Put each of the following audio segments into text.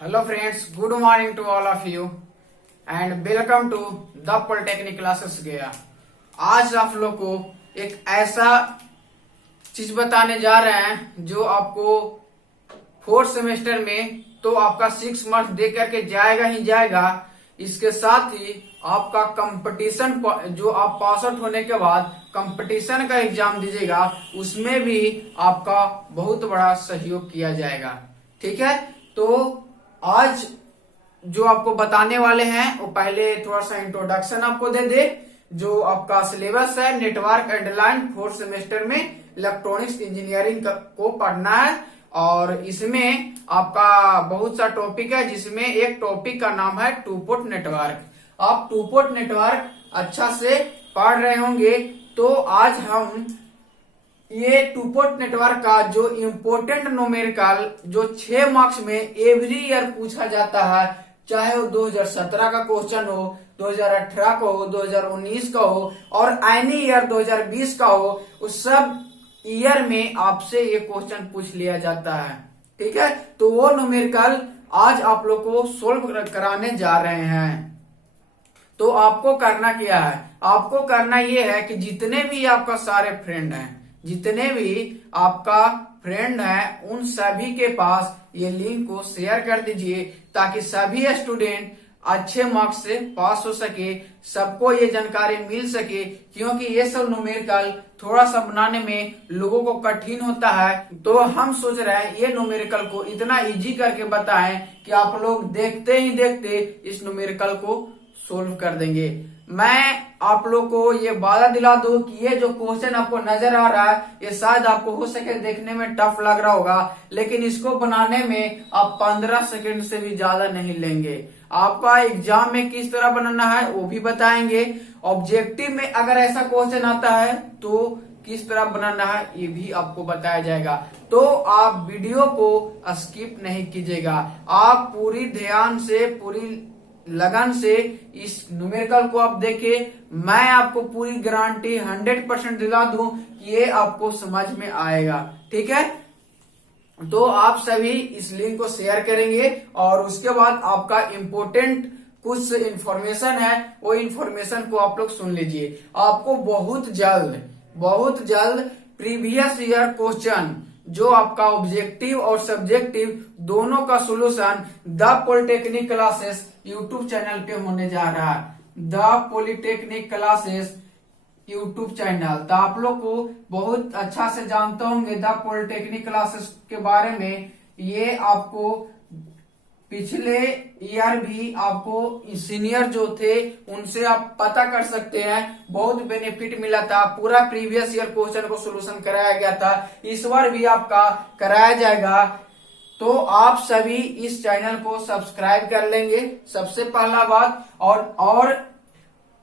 Hello friends, good morning to all of you and welcome to the Polytechnic Classes गया। आज आप लोग को एक ऐसा चीज बताने जा रहे हैं जो आपको फोर्थ सेमेस्टर में तो आपका 6 मार्क्स दे करके जाएगा ही जाएगा। इसके साथ ही आपका कंपटीशन जो आप पास आउट होने के बाद कंपटीशन का एग्जाम दीजिएगा उसमें भी आपका बहुत बड़ा सहयोग किया जाएगा। ठीक है, तो आज जो आपको बताने वाले हैं वो पहले थोड़ा सा इंट्रोडक्शन आपको दे दे। जो आपका सिलेबस है network and line fourth semester में इलेक्ट्रॉनिक्स इंजीनियरिंग को पढ़ना है और इसमें आपका बहुत सा टॉपिक है जिसमें एक टॉपिक का नाम है टू पोर्ट नेटवर्क। आप टू पोर्ट नेटवर्क अच्छा से पढ़ रहे होंगे तो आज हम ये टू पोर्ट नेटवर्क का जो इम्पोर्टेंट न्यूमेरिकल जो 6 मार्क्स में एवरी ईयर पूछा जाता है, चाहे वो 2017 का क्वेश्चन हो, 2018 का हो, 2019 का हो और एनी ईयर 2020 का हो, उस सब ईयर में आपसे ये क्वेश्चन पूछ लिया जाता है। ठीक है, तो वो न्यूमेरिकल आज आप लोग को सोल्व कराने जा रहे हैं। तो आपको करना क्या है? आपको करना ये है कि जितने भी आपका सारे फ्रेंड हैं, जितने भी आपका फ्रेंड है उन सभी के पास ये लिंक को शेयर कर दीजिए ताकि सभी स्टूडेंट अच्छे मार्क्स से पास हो सके, सबको ये जानकारी मिल सके। क्योंकि ये सब न्यूमेरिकल थोड़ा सा बनाने में लोगों को कठिन होता है, तो हम सोच रहे हैं ये न्यूमेरिकल को इतना इजी करके बताएं कि आप लोग देखते ही देखते इस न्यूमेरिकल को सोल्व कर देंगे। मैं आप लोग को ये वादा दिला दूं कि ये जो क्वेश्चन आपको नजर आ रहा है ये शायद आपको हो सके देखने में टफ लग रहा होगा, लेकिन इसको बनाने में आप 15 सेकंड से भी ज्यादा नहीं लेंगे। आपका एग्जाम में किस तरह बनाना है वो भी बताएंगे। ऑब्जेक्टिव में अगर ऐसा क्वेश्चन आता है तो किस तरह बनाना है ये भी आपको बताया जाएगा। तो आप वीडियो को स्किप नहीं कीजिएगा, आप पूरी ध्यान से पूरी लगन से इस न्यूमेरिकल को आप देखिए। मैं आपको पूरी गारंटी 100% दिला दूं कि ये आपको समझ में आएगा। ठीक है, तो आप सभी इस लिंक को शेयर करेंगे और उसके बाद आपका इम्पोर्टेंट कुछ इंफॉर्मेशन है वो इंफॉर्मेशन को आप लोग सुन लीजिए। आपको बहुत जल्द प्रीवियस ईयर क्वेश्चन जो आपका ऑब्जेक्टिव और सब्जेक्टिव दोनों का solution the polytechnic classes YouTube channel पे होने जा रहा है। The polytechnic classes YouTube channel, तो आप लोग को बहुत अच्छा से जानते होंगे द पॉलिटेक्निक क्लासेस के बारे में। ये आपको पिछले ईयर भी आपको सीनियर जो थे उनसे आप पता कर सकते हैं, बहुत बेनिफिट मिला था। पूरा प्रीवियस ईयर क्वेश्चन को सोल्यूशन कराया गया था, इस बार भी आपका कराया जाएगा। तो आप सभी इस चैनल को सब्सक्राइब कर लेंगे सबसे पहला बात। और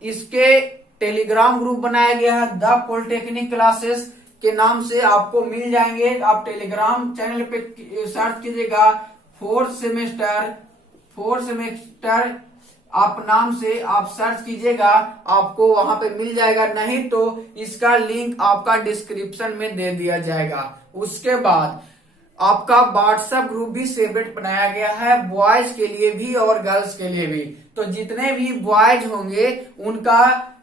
इसके टेलीग्राम ग्रुप बनाया गया है द पॉलिटेक्निक क्लासेस के नाम से, आपको मिल जाएंगे। आप टेलीग्राम चैनल पे सर्च कीजिएगा फोर्थ सेमेस्टर आप नाम से आप सर्च कीजिएगा, आपको वहां पे मिल जाएगा। नहीं तो इसका लिंक आपका डिस्क्रिप्शन में दे दिया जाएगा। उसके बाद आपका व्हाट्सएप ग्रुप भी सेपरेट बनाया गया है, बॉयज के लिए भी और गर्ल्स के लिए भी। तो जितने भी बॉयज होंगे उनका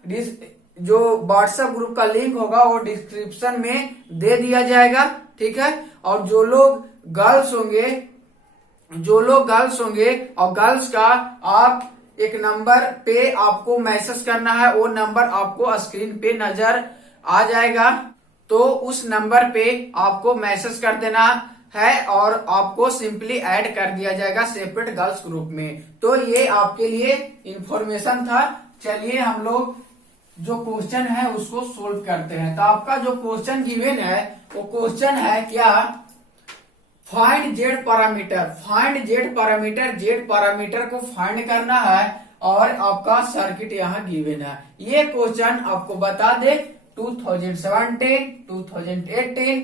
जो व्हाट्सएप ग्रुप का लिंक होगा वो डिस्क्रिप्शन में दे दिया जाएगा। ठीक है, और जो लोग गर्ल्स होंगे और गर्ल्स का आप एक नंबर पे आपको मैसेज करना है, वो नंबर आपको स्क्रीन पे नजर आ जाएगा। तो उस नंबर पे आपको मैसेज कर देना है और आपको सिंपली ऐड कर दिया जाएगा सेपरेट गर्ल्स ग्रुप में। तो ये आपके लिए इंफॉर्मेशन था। चलिए हम लोग जो क्वेश्चन है उसको सोल्व करते हैं। तो आपका जो क्वेश्चन गिवन है वो क्वेश्चन है क्या, find Z parameter. Z parameter को फाइंड करना है और आपका सर्किट यहाँ गिवन है। ये क्वेश्चन आपको बता दे 2017, 2018,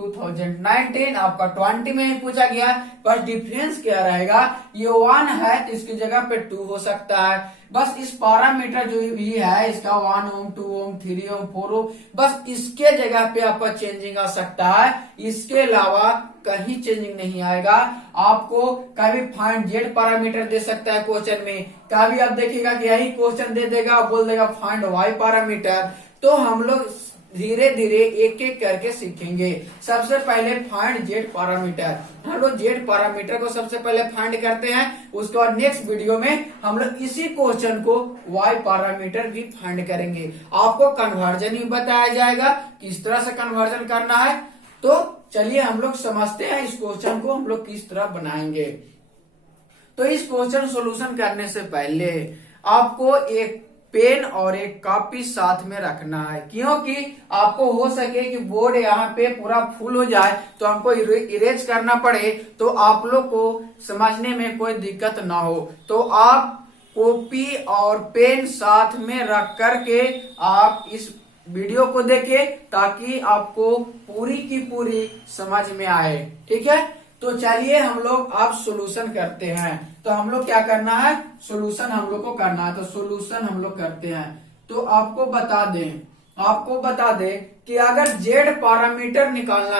2019 आपका 20 में ही पूछा गया। बस डिफरेंस क्या रहेगा, ये 1 है तो इसकी जगह पे 2 हो सकता है। बस इस पैरामीटर जो भी है इसका 1 ओम 2 ओम 3 ओम 4 ओम, बस इसके जगह पे आपका चेंजिंग आ सकता है, इसके अलावा कहीं चेंजिंग नहीं आएगा। आपको कभी फाइंड जेड पैरामीटर दे सकता है क्वेश्चन में, कभी आप देखिएगा कि यही क्वेश्चन दे देगा, बोल देगा फाइंड वाई पैरामीटर। तो हम लोग धीरे धीरे एक एक करके सीखेंगे। सबसे पहले फाइंड जेड पैरामीटर, हम लोग जेड पैरामीटर को सबसे पहले फाइंड करते हैं, उसके बाद नेक्स्ट वीडियो में हम लोग इसी क्वेश्चन को वाई पैरामीटर भी फाइंड करेंगे। आपको कन्वर्जन भी बताया जाएगा किस तरह से कन्वर्जन करना है। तो चलिए हम लोग समझते हैं इस क्वेश्चन को हम लोग किस तरह बनाएंगे। तो इस क्वेश्चन सोल्यूशन करने से पहले आपको एक पेन और एक कॉपी साथ में रखना है, क्योंकि आपको हो सके कि बोर्ड यहाँ पे पूरा फुल हो जाए तो हमको इरेज करना पड़े, तो आप लोग को समझने में कोई दिक्कत ना हो। तो आप कॉपी और पेन साथ में रख करके आप इस वीडियो को देखें ताकि आपको पूरी की पूरी समझ में आए। ठीक है, तो चलिए हम लोग अब सॉल्यूशन करते हैं। तो हम लोग क्या करना है, सॉल्यूशन हम लोग को करना है। तो सॉल्यूशन हम लोग करते हैं। तो आपको बता दें कि अगर जेड पैरामीटर निकालना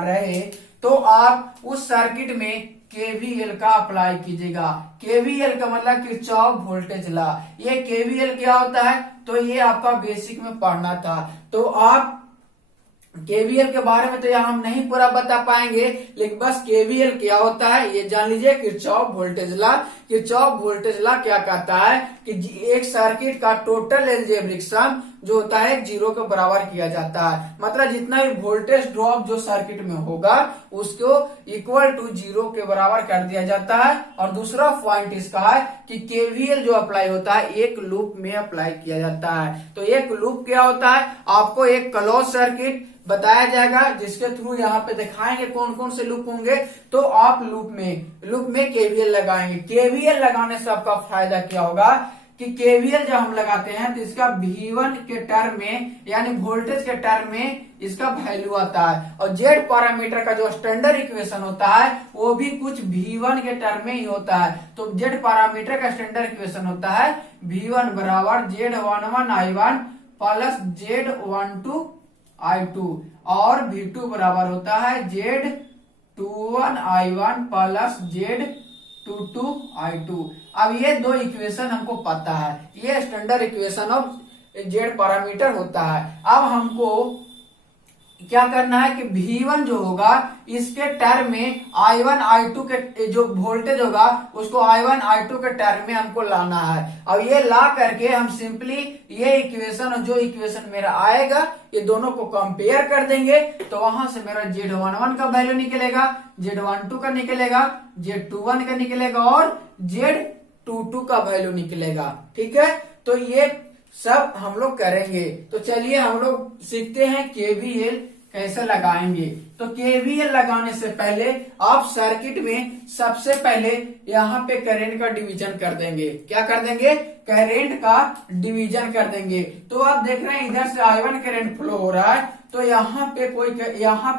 रहे, तो आप उस सर्किट में केवीएल का अप्लाई कीजिएगा। केवीएल का मतलब किरचॉफ वोल्टेज लॉ। ये केवीएल क्या होता है, तो ये आपका बेसिक में पढ़ना था। तो आप केवीएल के बारे में तो यहाँ हम नहीं पूरा बता पाएंगे, लेकिन बस केवीएल क्या होता है ये जान लीजिए। किरचॉफ वोल्टेज लॉ क्या कहता है कि एक सर्किट का टोटल एल्जेब्रिक सम जो होता है 0 के बराबर किया जाता है। मतलब जितना भी वोल्टेज ड्रॉप जो सर्किट में होगा उसको इक्वल टू 0 के बराबर कर दिया जाता है। और दूसरा पॉइंट इसका है कि केवीएल जो अप्लाई होता है एक लूप में अप्लाई किया जाता है। तो एक लूप क्या होता है, आपको एक क्लोज सर्किट बताया जाएगा जिसके थ्रू यहाँ पे दिखाएंगे कौन कौन से लूप होंगे। तो आप लूप में केवीएल लगाएंगे। केवीएल लगाने से आपका फायदा क्या होगा कि केवीएल जब हम लगाते हैं तो इसका V1 के टर्म में यानी वोल्टेज के टर्म में इसका वैल्यू आता है। और जेड पैरामीटर का जो स्टैंडर्ड इक्वेशन होता है वो भी कुछ V1 के टर्म में ही होता है। तो जेड पैरामीटर का स्टैंडर्ड इक्वेशन होता है V1 बराबर Z11 I1 plus Z12 I2 और V2 बराबर होता है Z21 I1 plus Z22 I2। अब ये दो इक्वेशन हमको पता है, ये standard equation of Z parameter होता है। अब हमको क्या करना है कि V1 जो होगा इसके टर्म में I1 I2 के जो वोल्टेज होगा उसको I1 I2 के टर्म में हमको लाना है। अब ये ला करके हम सिंपली ये इक्वेशन और जो इक्वेशन मेरा आएगा ये दोनों को कंपेयर कर देंगे। तो वहां से मेरा Z11 का वैल्यू निकलेगा, Z12 का निकलेगा, Z21 का निकलेगा और Z22 का वैल्यू निकलेगा। ठीक है, तो ये सब हम लोग करेंगे। तो चलिए हम लोग सीखते हैं केवीएल कैसे लगाएंगे। तो केवीएल लगाने से पहले आप सर्किट में सबसे पहले यहाँ पे करंट का डिवीजन कर देंगे। क्या कर देंगे, करंट का डिवीजन कर देंगे। तो आप देख रहे हैं इधर से I1 करंट फ्लो हो रहा है, तो यहाँ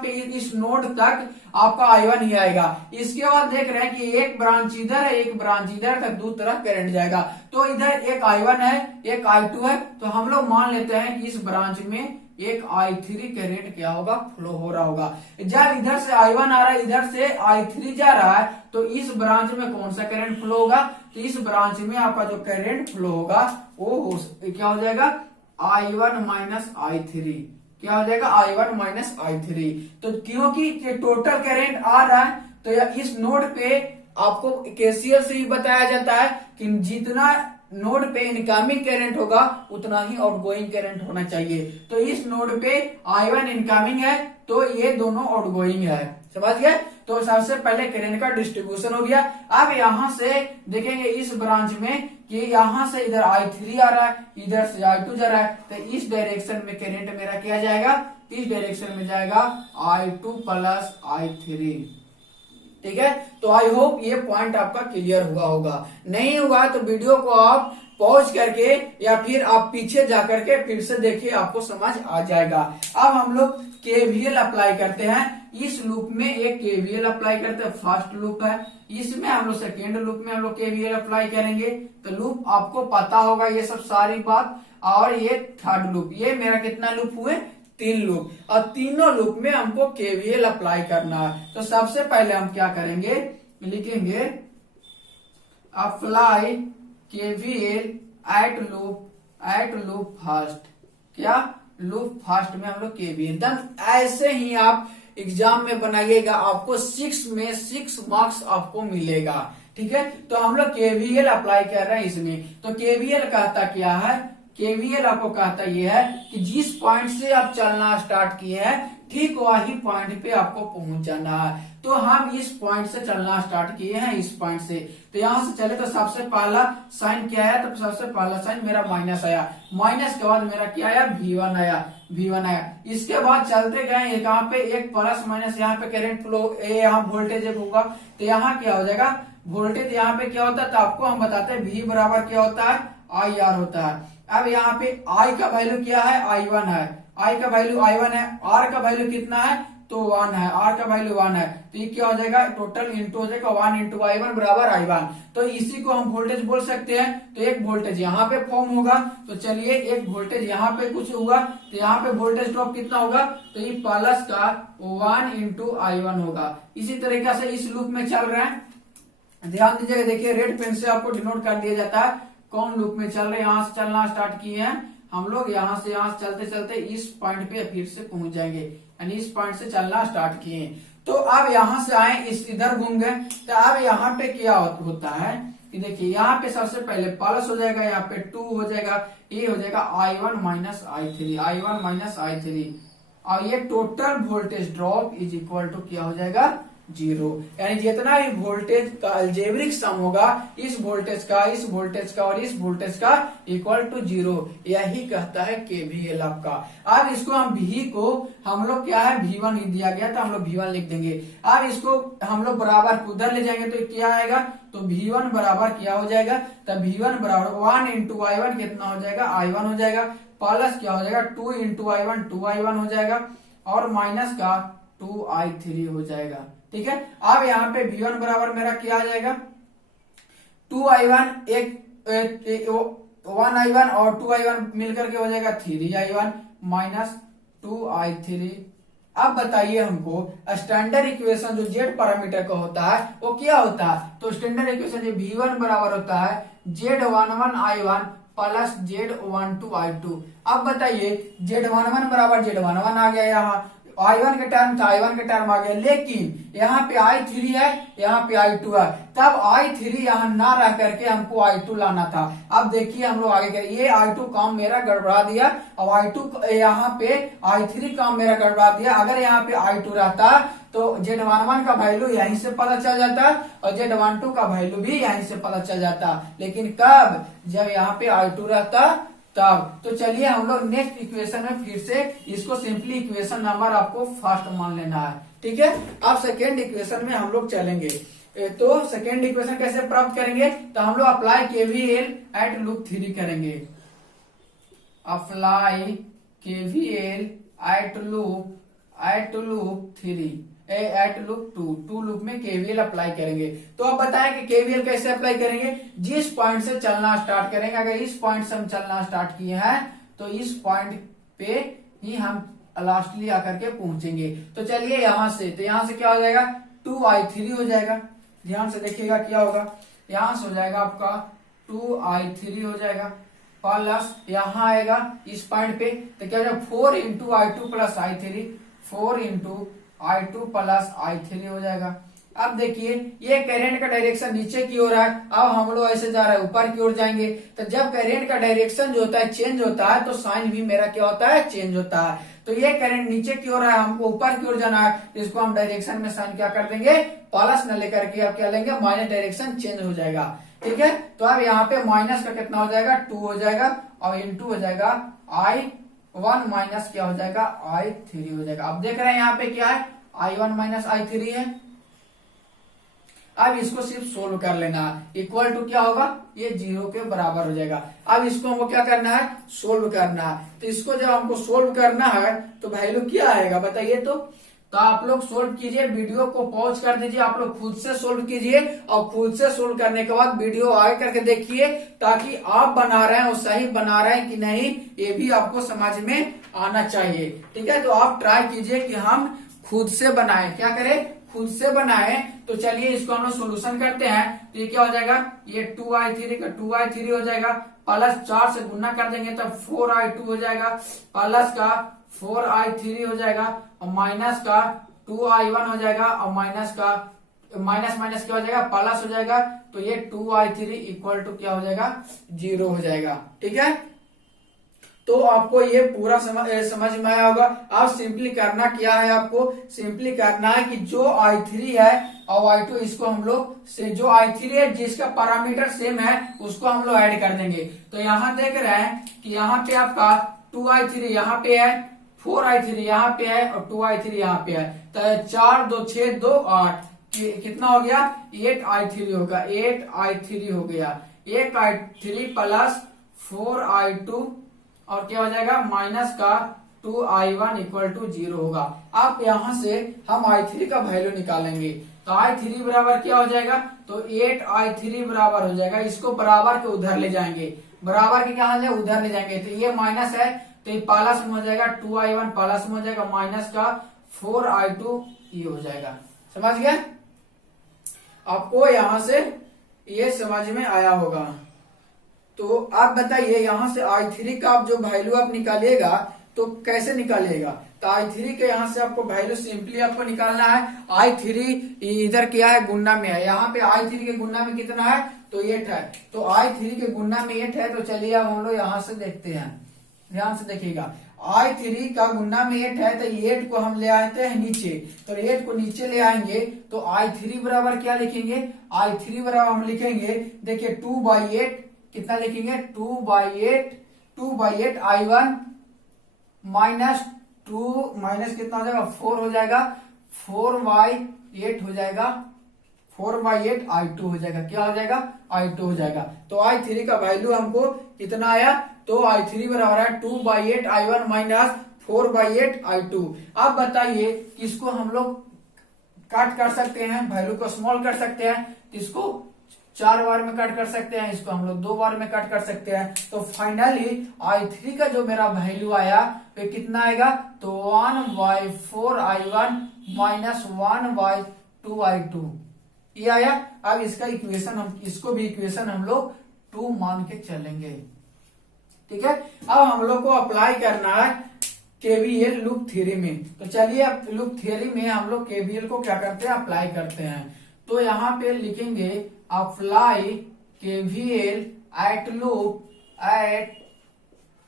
पे इस नोड तक आपका I1 ही आएगा। इसके बाद देख रहे हैं कि एक ब्रांच इधर है एक ब्रांच इधर तक दो तरफ करंट जाएगा। तो इधर एक I1 है एक I2 है, तो हम लोग मान लेते हैं कि इस ब्रांच में एक I3 करंट क्या होगा, फ्लो हो रहा होगा। जब इधर से I1 आ रहा है इधर से I3 जा रहा है, तो इस ब्रांच में कौन सा करंट फ्लो होगा, तो इस ब्रांच में आपका जो करंट फ्लो होगा वो क्या हो जाएगा I1 माइनस I3। क्या हो जाएगा I1 माइनस I3। तो क्योंकि टोटल करंट आ रहा है तो इस नोड पे आपको केसीएल से भी बताया जाता है कि जितना नोड पे इनकमिंग करंट होगा उतना ही आउटगोइंग करंट होना चाहिए। तो इस नोड पे I1 इनकमिंग है तो ये दोनों आउटगोइंग है। समझ गए, तो सबसे पहले करंट का डिस्ट्रीब्यूशन हो गया। अब यहाँ से देखेंगे इस ब्रांच में कि यहाँ से इधर I3 आ रहा है इधर से I2 जा रहा है, तो इस डायरेक्शन में करंट मेरा क्या जाएगा, इस डायरेक्शन में जाएगा I2 प्लस I3। ठीक है, तो आई होप ये पॉइंट आपका क्लियर हुआ होगा। नहीं हुआ तो वीडियो को आप पॉज करके या फिर आप पीछे जा करके फिर से देखिए, आपको समझ आ जाएगा। अब हम लोग केवीएल अप्लाई करते हैं। इस लूप में एक केवीएल अप्लाई करते हैं, फर्स्ट लूप है। इसमें हम लोग सेकेंड लूप में हम लोग केवीएल अप्लाई करेंगे। तो लूप आपको पता होगा ये सब सारी बात। और ये थर्ड लूप, ये मेरा कितना लूप हुए, 3 लूप, और तीनों लूप में हमको केवीएल अप्लाई करना है। तो सबसे पहले हम क्या करेंगे, लिखेंगे apply KVL at loop first. क्या, लूप फर्स्ट में हम लोग केवीएल। देन ऐसे ही आप एग्जाम में बनाइएगा, आपको 6 में 6 मार्क्स आपको मिलेगा। ठीक है, तो हम लोग केवीएल अप्लाई कर रहे हैं इसमें। तो केवीएल कहता क्या है, केवीएल आपको कहता ये है कि जिस पॉइंट से आप चलना स्टार्ट किए हैं ठीक वही पॉइंट पे आपको पहुंच जाना है। तो हम इस पॉइंट से चलना स्टार्ट किए हैं, इस पॉइंट से। तो यहां से चले तो सबसे पहला साइन क्या आया, तो सबसे पहला साइन मेरा माइनस आया। माइनस के बाद मेरा क्या आया, V1 आया, V1 आया। इसके बाद चलते गए, यहाँ पे एक प्लस माइनस, यहाँ पे करंट फ्लो, यहाँ वोल्टेज होगा। तो यहाँ क्या हो जाएगा, वोल्टेज यहाँ पे क्या होता है, तो आपको हम बताते हैं V बराबर क्या होता है, IR होता है। अब यहाँ पे I का वैल्यू क्या है, I1 है। I का वैल्यू I1 है। R का वैल्यू कितना है, तो 1 है। R का वैल्यू 1 है। तो ये क्या हो जाएगा, टोटल इंटू हो जाएगा 1 इंटू I1 बराबर I1। तो इसी को हम वोल्टेज बोल सकते हैं। तो एक वोल्टेज यहाँ पे फॉर्म होगा। तो चलिए, एक वोल्टेज यहाँ पे कुछ होगा, तो यहाँ पे वोल्टेज ड्रॉप कितना होगा, तो ये प्लस का 1 इंटू I1 होगा। इसी तरीके से इस लूप में चल रहा है। ध्यान दीजिएगा, देखिए रेड पेन से आपको डिनोट कर दिया जाता है कौन लूप में चल रहे हैं। यहाँ से चलना स्टार्ट किए हैं हम लोग, यहाँ से चलते चलते इस पॉइंट पे फिर से पहुंच जाएंगे, यानी इस पॉइंट से चलना स्टार्ट किए। तो अब यहाँ से आए, इस इधर घूम गए। तो अब यहाँ पे क्या होता है कि देखिए, यहाँ पे सबसे पहले प्लस हो जाएगा, यहाँ पे 2 हो जाएगा, ये हो जाएगा I1 minus I3, I1 minus I3। और ये total voltage drop is equal to क्या हो जाएगा, 0। यानी जितना भी वोल्टेज का अलजेब्रिक सम होगा, इस वोल्टेज का, इस वोल्टेज का और इस वोल्टेज का इक्वल टू 0, यही कहता है केवीएल आपका। अब इसको हम V को हम लोग क्या है, V1 दिया गया था, हम लोग V1 लिख देंगे। अब इसको हम लोग बराबर उधर ले जाएंगे तो क्या आएगा, तो V1 बराबर क्या हो जाएगा, तब V1 बराबर 1 इंटू I1 कितना हो जाएगा, I1 हो जाएगा। प्लस क्या हो जाएगा, 2 इंटू I1 2I1 हो जाएगा, और माइनस का 2I3 हो जाएगा। ठीक है, अब यहाँ पे V1 बराबर मेरा क्या आ जाएगा, 2I1, 1I1 और 2I1 मिलकर के हो जाएगा 3I1 माइनस 2I3। अब बताइए हमको, स्टैंडर्ड इक्वेशन जो जेड पैरामीटर का होता है वो क्या होता है, तो स्टैंडर्ड इक्वेशन जो V1 बराबर होता है Z11I1 प्लस Z12I2। अब बताइए, Z11 बराबर Z11 आ गया, यहाँ I1 का टर्म था, I1 का टर्म आ गया, लेकिन यहाँ पे I3 है, यहाँ पे I2 है। तब I3 यहाँ ना रह करके हमको I2 लाना था। अब देखिए हम लोग आगे करें, ये I2 काम मेरा गड़बड़ा दिया, अब I2 यहाँ पे I3 काम मेरा गड़बड़ा दिया। अगर यहाँ पे I2 रहता तो Z11 का वैल्यू यहीं से पता चल जाता और Z12 का वैल्यू भी यहीं से पता चल जाता, लेकिन कब, जब यहाँ पे I2 रहता तब। तो चलिए हम लोग नेक्स्ट इक्वेशन में फिर से इसको सिंपली इक्वेशन नंबर आपको फर्स्ट मान लेना है। ठीक है, अब सेकेंड इक्वेशन में हम लोग चलेंगे। तो सेकेंड इक्वेशन कैसे प्राप्त करेंगे, तो हम लोग अप्लाई केवीएल एट लूप 3 करेंगे। Apply KVL at loop 3, at loop 2 loop में केवीएल अप्लाई करेंगे। तो अब बताएं कि केवीएल कैसे अप्लाई करेंगे, जिस पॉइंट से चलना स्टार्ट करेंगे, अगर इस पॉइंट से हम चलना स्टार्ट किए हैं तो इस पॉइंट पे ही हम लास्टली आकर के पहुंचेंगे। तो चलिए यहाँ से, तो यहाँ से क्या हो जाएगा, 2I3 हो जाएगा। ध्यान से देखिएगा क्या होगा, यहाँ से हो जाएगा आपका 2I3 हो जाएगा, प्लस यहाँ आएगा इस पॉइंट पे, तो क्या हो जाएगा 4 into I2 plus I3, 4 into I2 plus I3 हो जाएगा। अब देखिए, ये करंट का डायरेक्शन नीचे की ओर है, अब हम लोग ऐसे जा रहे हैं ऊपर की ओर जाएंगे। तो जब करंट का डायरेक्शन जो होता है चेंज होता है, तो साइन भी मेरा क्या होता है, चेंज होता है। तो ये करंट नीचे की ओर है, हमको ऊपर की ओर जाना है, इसको हम डायरेक्शन में साइन क्या कर देंगे, प्लस न लेकर के आप क्या लेंगे, माइनस, डायरेक्शन चेंज हो जाएगा। ठीक है, तो अब यहाँ पे माइनस का कितना हो जाएगा, 2 हो जाएगा, और इंटू हो जाएगा I1 माइनस क्या हो जाएगा, I3 हो जाएगा। अब देख रहे हैं यहाँ पे क्या है, I1 माइनस I3 है। अब इसको सिर्फ सोल्व कर लेना है। इक्वल टू क्या होगा, ये 0 के बराबर हो जाएगा। अब इसको हमको क्या करना है, सोल्व करना है। तो इसको जब हमको सोल्व करना है तो वैल्यू क्या आएगा बताइए। तो आप लोग सोल्व कीजिए, वीडियो को पॉज कर दीजिए, आप लोग खुद से सोल्व कीजिए और खुद से सोल्व करने के बाद वीडियो आगे करके देखिए, ताकि आप बना रहे हैं वो सही बना रहे हैं कि नहीं ये भी आपको समझ में आना चाहिए। ठीक है, तो आप ट्राई कीजिए कि हम खुद से बनाएं। क्या करें, खुद से बनाएं। तो चलिए इसको हम लोग सोल्यूशन करते हैं। तो ये क्या हो जाएगा, ये 2i3 का 2i3 हो जाएगा, प्लस 4 से गुना कर देंगे तब 4i2 हो जाएगा, प्लस का 4i3 हो जाएगा और माइनस का 2i1 हो जाएगा और माइनस का माइनस माइनस क्या हो जाएगा, प्लस हो जाएगा। तो ये 2i3 इक्वल टू क्या हो जाएगा, 0 हो जाएगा। ठीक है, तो आपको ये पूरा समझ में आया होगा। अब सिंपली करना क्या है, आपको सिंपली करना है कि जो i3 है और i2 इसको हम लोग से जो i3 है जिसका पैरामीटर सेम है उसको हम लोग ऐड कर देंगे। तो यहाँ देख रहे हैं कि यहाँ पे आपका 2i3 यहाँ पे है, 4i3 यहाँ पे है और 2i3 यहाँ पे है। तो 4 2 6 2 8 कितना हो गया, 8i3 होगा, 8i3 हो गया। 8i3 प्लस 4i2 और क्या हो जाएगा माइनस का 2i1 इक्वल टू 0 होगा। अब यहां से हम i3 का वैल्यू निकालेंगे। तो i3 बराबर क्या हो जाएगा, तो 8i3 बराबर हो जाएगा। इसको बराबर के उधर ले जाएंगे, बराबर के कहा जाए उधर ले जाएंगे। तो ये माइनस है तो ये प्लस में हो जाएगा, 2i1 प्लस में हो जाएगा, माइनस का 4i2 ये हो जाएगा। समझ गए, आपको यहां से ये समझ में आया होगा। तो आप बताइए यहाँ से i3 का आप जो वैल्यू आप निकालिएगा तो कैसे निकालिएगा। तो i3 के यहाँ से आपको वैल्यू सिंपली आपको निकालना है। i3 इधर क्या है, गुन्ना में है, यहाँ पे i3 के गुन्ना में कितना है, तो 8 है। तो i3 के गुन्ना में 8 है। तो चलिए अब हम लोग यहाँ से देखते हैं, ध्यान से देखिएगा। i3 का गुन्ना में 8 है तो 8 को हम ले आते हैं नीचे। तो 8 को नीचे ले आएंगे तो i3 बराबर क्या लिखेंगे, i3 बराबर हम लिखेंगे, देखिए 2/8 कितना लिखेंगे, 2/8 i1 माइनस 2 माइनस कितना हो जाएगा, 4 हो जाएगा, 4/8 हो जाएगा, 4/8 i2 हो जाएगा। क्या हो जाएगा, i2 हो जाएगा। तो i3 का वैल्यू हमको कितना आया, तो i3 बराबर है 2/8 i1 माइनस 4/8 i2। अब बताइए किसको हम लोग काट कर सकते हैं, वैल्यू को स्मॉल कर सकते हैं। इसको 4 बार में कट कर सकते हैं, इसको हम लोग 2 बार में कट कर सकते हैं। तो फाइनली i3 का जो मेरा वैल्यू आया वो कितना आएगा, तो 1/4 i1 माइनस 1/2 i2 ये आया। अब इसका इक्वेशन हम इसको भी इक्वेशन हम लोग 2 मान के चलेंगे। ठीक है, अब हम लोग को अप्लाई करना है केवीएल लूप थ्योरी में। तो चलिए अब लूप थ्योरी में हम लोग केवीएल को क्या करते हैं, अप्लाई करते हैं। तो यहाँ पे लिखेंगे apply KVL at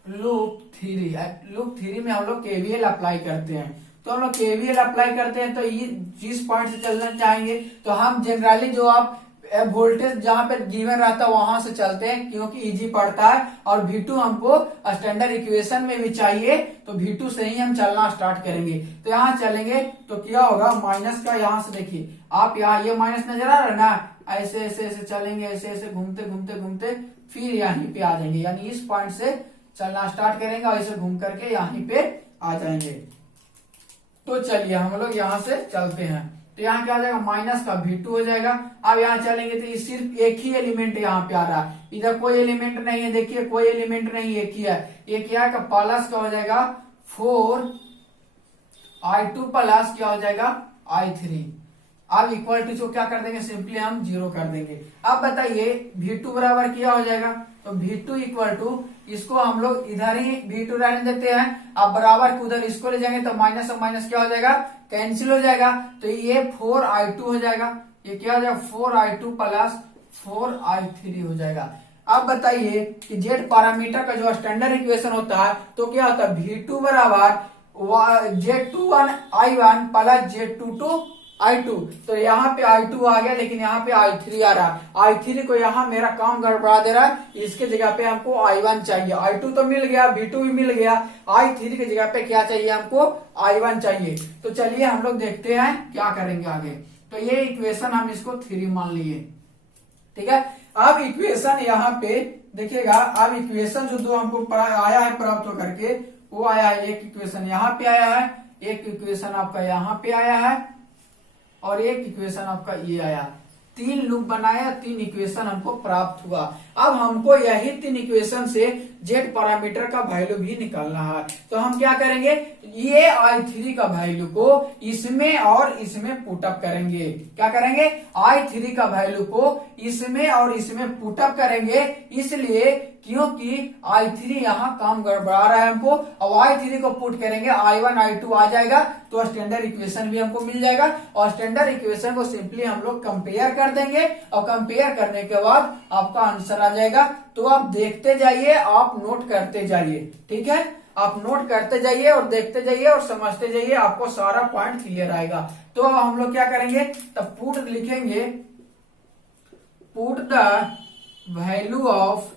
loop theory में हम लोग केवीएल अप्लाई करते हैं। तो हम लोग केवीएल अप्लाई करते हैं तो ये जिस पॉइंट से चलना चाहेंगे तो हम जनरली जो आप वोल्टेज जहां पे गिवन रहता है वहां से चलते हैं, क्योंकि इजी पड़ता है। और V2 हमको स्टैंडर्ड इक्वेशन में भी चाहिए, तो V2 से ही हम चलना स्टार्ट करेंगे। तो यहाँ चलेंगे तो क्या होगा, माइनस का यहाँ से देखिए आप, यहाँ ये माइनस नजर आ रहा है ना, ऐसे ऐसे ऐसे चलेंगे, ऐसे ऐसे घूमते घूमते घूमते फिर यहीं पे आ जाएंगे, यानी इस पॉइंट से चलना स्टार्ट करेंगे और ऐसे घूम करके यहीं पे आ जाएंगे। तो चलिए हम लोग यहाँ से चलते हैं। तो यहाँ क्या हो जाएगा, माइनस का V2 हो जाएगा। अब यहाँ चलेंगे तो सिर्फ एक ही एलिमेंट यहाँ पे आ रहा है, इधर कोई एलिमेंट नहीं है, देखिए कोई एलिमेंट नहीं, एक ही है। ये क्या है, प्लस का हो जाएगा 4i2 प्लस क्या हो जाएगा i3। अब इक्वल टू को क्या कर देंगे, सिंपली हम 0 कर देंगे। अब बताइए V2 बराबर क्या हो जाएगा, तो V2 इक्वल टू इसको हम लोग इधर ही V2 रहने देते हैं। अब बराबर उधर इसको ले जाएंगे तो माइनस और माइनस क्या हो जाएगा, कैंसिल हो जाएगा। तो ये 4i2 हो जाएगा, ये क्या हो जाएगा 4i2 प्लस 4i3 हो जाएगा। अब बताइए कि जेड पैरामीटर का जो स्टैंडर्ड इक्वेशन होता है तो क्या होता है, V2 बराबर Z21 i1 plus Z22 i2। तो यहाँ पे i2 आ गया लेकिन यहाँ पे i3 आ रहा है। i3 को यहाँ मेरा काम गड़बड़ा दे रहा है, इसके जगह पे हमको i1 चाहिए। i2 तो मिल गया, V2 भी मिल गया, i3 की जगह पे क्या चाहिए हमको, i1 चाहिए। तो चलिए हम लोग देखते हैं क्या करेंगे आगे। तो ये इक्वेशन हम इसको 3 मान लिए। ठीक है, अब इक्वेशन यहाँ पे देखिएगा, अब इक्वेशन जो दो हमको आया है प्राप्त होकर के, वो आया है, एक इक्वेशन यहाँ पे आया है, एक इक्वेशन आपका यहाँ पे आया है, और एक इक्वेशन आपका ये आया। 3 लूप बनाया, 3 इक्वेशन हमको प्राप्त हुआ। अब हमको यही 3 इक्वेशन से जेड पैरामीटर का वैल्यू भी निकालना है। तो हम क्या करेंगे, ये I3 का वैल्यू को इसमें और इसमें पुटअप करेंगे। क्या करेंगे, I3 का वैल्यू को इसमें और इसमें पुटअप करेंगे, इसलिए क्योंकि I3 यहाँ काम गड़बड़ा रहा है हमको। अब I3 को पुट करेंगे, I1 I2 आ जाएगा, तो स्टैंडर्ड इक्वेशन भी हमको मिल जाएगा। और स्टैंडर्ड इक्वेशन को सिंपली हम लोग कंपेयर कर देंगे, और कंपेयर करने के बाद आपका आंसर आ जाएगा। तो आप देखते जाइए, आप नोट करते जाइए। ठीक है, आप नोट करते जाइए और देखते जाइए और समझते जाइए, आपको सारा पॉइंट क्लियर आएगा। तो अब हम लोग क्या करेंगे, तब पुट लिखेंगे, put the value of